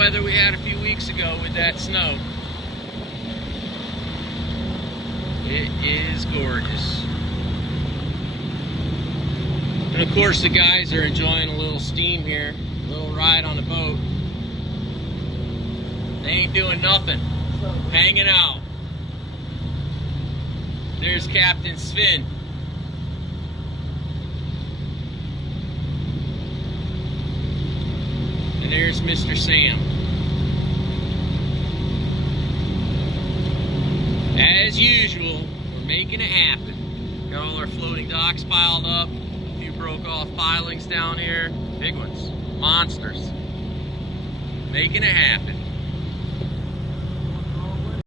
weather we had a few weeks ago with that snow. It is gorgeous. And of course the guys are enjoying a little steam here, a little ride on the boat. They ain't doing nothing, hanging out. There's Captain Sven. And there's Mr. Sam. As usual, we're making it happen. Got all our floating docks piled up. A few broke off pilings down here. Big ones. Monsters. Making it happen.